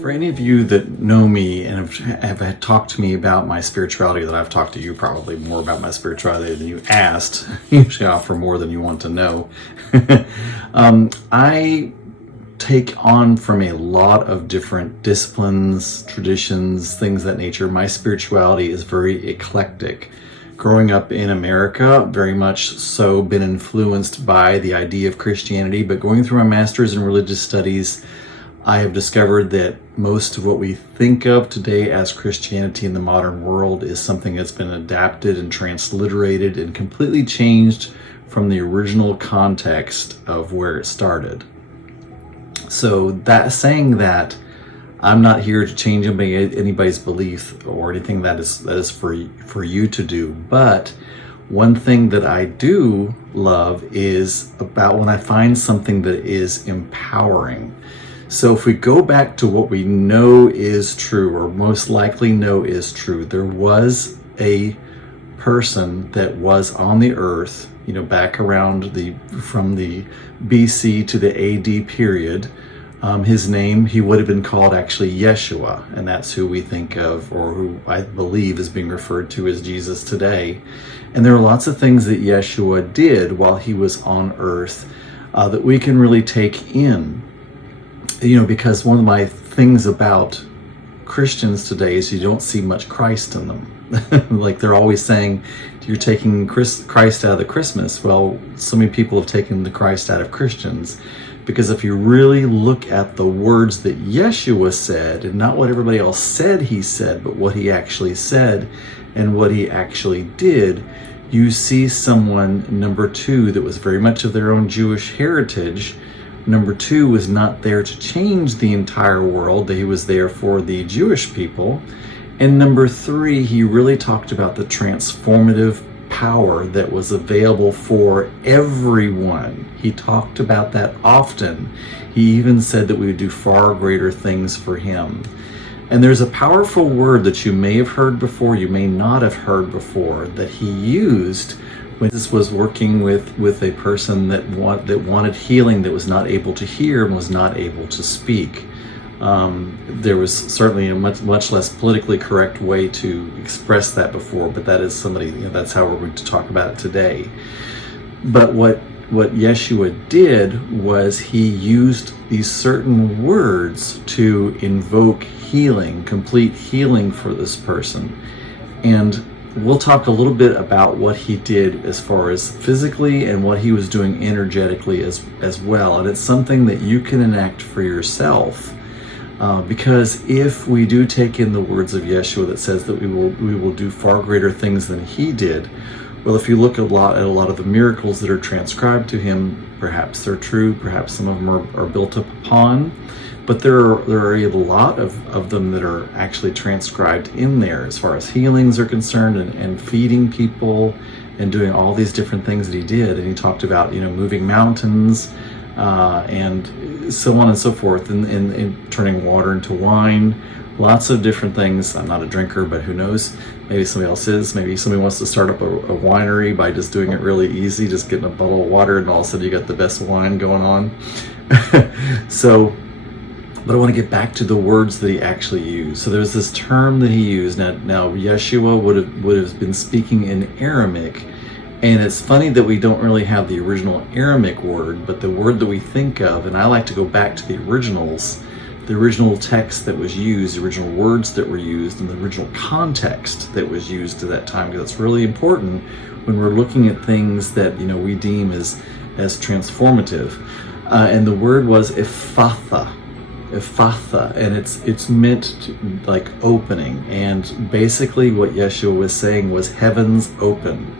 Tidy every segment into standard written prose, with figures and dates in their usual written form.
For any of you that know me and have had talked to me about my spirituality, that I've talked to you probably more about my spirituality than you asked, usually offer more than you want to know. I take on from a lot of different disciplines, traditions, things of that nature. My spirituality is very eclectic. Growing up in America, very much so been influenced by the idea of Christianity, but going through my master's in religious studies, I have discovered that most of what we think of today as Christianity in the modern world is something that's been adapted and transliterated and completely changed from the original context of where it started. So that saying that, I'm not here to change anybody's belief or anything that is for you to do. But one thing that I do love is about when I find something that is empowering. So if we go back to what we know is true, or most likely know is true, there was a person that was on the earth, back around from the BC to the AD period. His name, he would have been called actually Yeshua, and that's who we think of, or who I believe is being referred to as Jesus today. And there are lots of things that Yeshua did while he was on earth that we can really take in. Because one of my things about Christians today is you don't see much Christ in them. Like they're always saying, you're taking Christ out of the Christmas. Well, so many people have taken the Christ out of Christians. Because if you really look at the words that Yeshua said, and not what everybody else said he said, but what he actually said and what he actually did, you see someone, number two, that was very much of their own Jewish heritage. Number two, was not there to change the entire world. He was there for the Jewish people. And number three, he really talked about the transformative power that was available for everyone. He talked about that often. He even said that we would do far greater things for him. And there's a powerful word that you may have heard before, you may not have heard before, that he used when this was working with a person that wanted healing, that was not able to hear and was not able to speak. There was certainly a much less politically correct way to express that before, but that is somebody, that's how we're going to talk about it today. But what Yeshua did was he used these certain words to invoke healing, complete healing for this person. And we'll talk a little bit about what he did as far as physically and what he was doing energetically as well. And it's something that you can enact for yourself. Because if we do take in the words of Yeshua that says that we will do far greater things than he did, well, if you look at a lot of the miracles that are transcribed to him, perhaps they're true, perhaps some of them are built up upon, but there are a lot of them that are actually transcribed in there as far as healings are concerned, and feeding people and doing all these different things that he did. And he talked about moving mountains, and so on and so forth, and turning water into wine, lots of different things. I'm not a drinker, but who knows? Maybe somebody else is. Maybe somebody wants to start up a winery by just doing it really easy, just getting a bottle of water, and all of a sudden you got the best wine going on. But I want to get back to the words that he actually used. So there's this term that he used. Now Yeshua would have been speaking in Aramaic. And it's funny that we don't really have the original Aramaic word, but the word that we think of, and I like to go back to the originals, the original text that was used, the original words that were used, and the original context that was used at that time, because it's really important when we're looking at things that we deem as transformative. And the word was Ephphatha. Epphphatha, and it's meant to, like opening. And basically what Yeshua was saying was heavens open.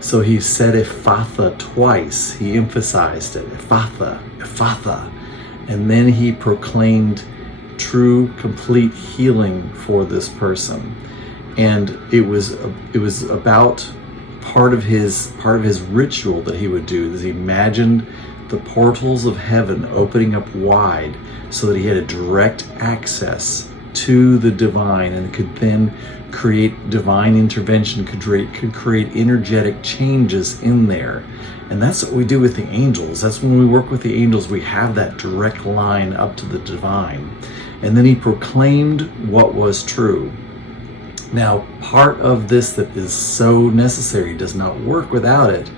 So he said Ephphatha twice. He emphasized it, Ephphatha, Ephphatha. And then he proclaimed true, complete healing for this person. And it was about part of his ritual that he would do, is he imagined the portals of heaven opening up wide so that he had a direct access to the divine, and could then create divine intervention, could create energetic changes in there. And that's what we do with the angels. That's when we work with the angels, we have that direct line up to the divine. And then he proclaimed what was true. Now, part of this that is so necessary, does not work without it,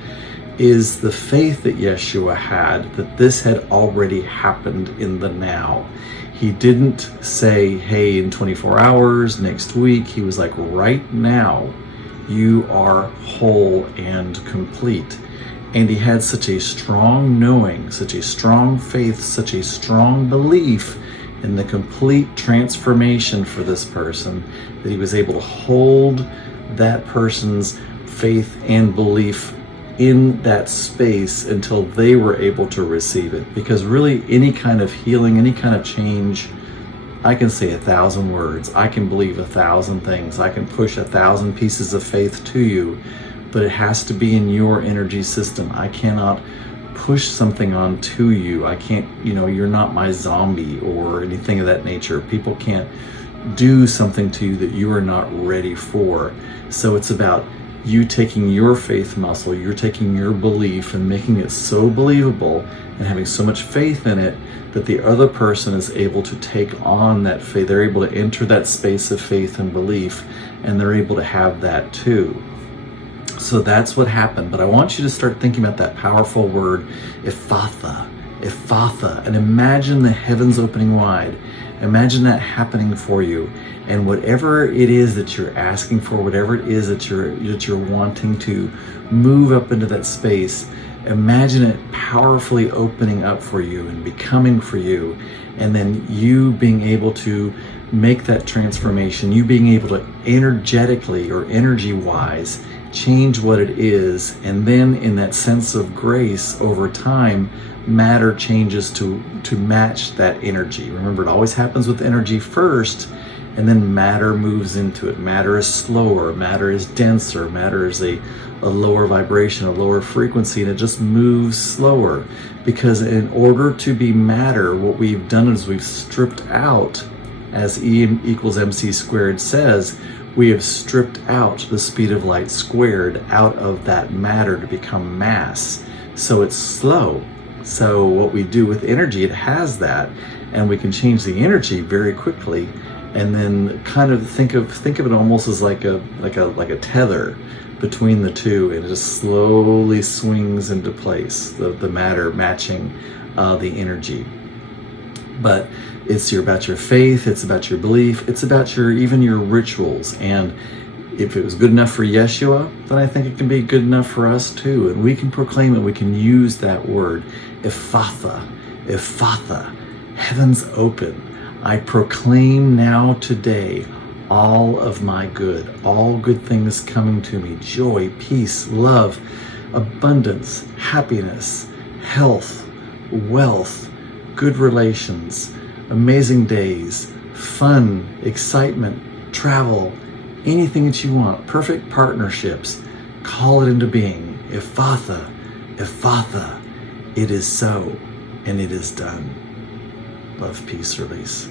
is the faith that Yeshua had that this had already happened in the now. He didn't say, hey, in 24 hours, next week. He was like, right now, you are whole and complete. And he had such a strong knowing, such a strong faith, such a strong belief in the complete transformation for this person that he was able to hold that person's faith and belief in that space until they were able to receive it. Because really, any kind of healing, any kind of change, I can say 1,000 words, I can believe 1,000 things, I can push 1,000 pieces of faith to you, but it has to be in your energy system. I cannot push something onto you. I can't, you're not my zombie or anything of that nature. People can't do something to you that you are not ready for. So it's about you taking your faith muscle, you're taking your belief and making it so believable and having so much faith in it that the other person is able to take on that faith. They're able to enter that space of faith and belief, and they're able to have that too. So that's what happened. But I want you to start thinking about that powerful word, Ephphatha, Ephphatha, and imagine the heavens opening wide. Imagine that happening for you, and whatever it is that you're asking for, whatever it is that you're wanting to move up into that space, imagine it powerfully opening up for you and becoming for you, and then you being able to make that transformation, you being able to energetically or energy-wise change what it is, and then in that sense of grace over time, matter changes to match that energy. Remember, it always happens with energy first, and then matter moves into it. Matter is slower, matter is denser, matter is a lower vibration, a lower frequency, and it just moves slower. Because in order to be matter, what we've done is we've stripped out, as E equals mc squared says, we have stripped out the speed of light squared out of that matter to become mass. So it's slow. So what we do with energy, it has that, and we can change the energy very quickly, and then kind of think of it almost as like a tether between the two, and it just slowly swings into place, the matter matching the energy. But it's about your faith, it's about your belief, it's about even your rituals. And if it was good enough for Yeshua, then I think it can be good enough for us too. And we can proclaim it, we can use that word, Ephphatha, Ephphatha, heavens open. I proclaim now today all of my good, all good things coming to me, joy, peace, love, abundance, happiness, health, wealth, good relations, amazing days, fun, excitement, travel, anything that you want, perfect partnerships, call it into being. Ephphatha, Ephphatha, it is so, and it is done. Love, peace, release.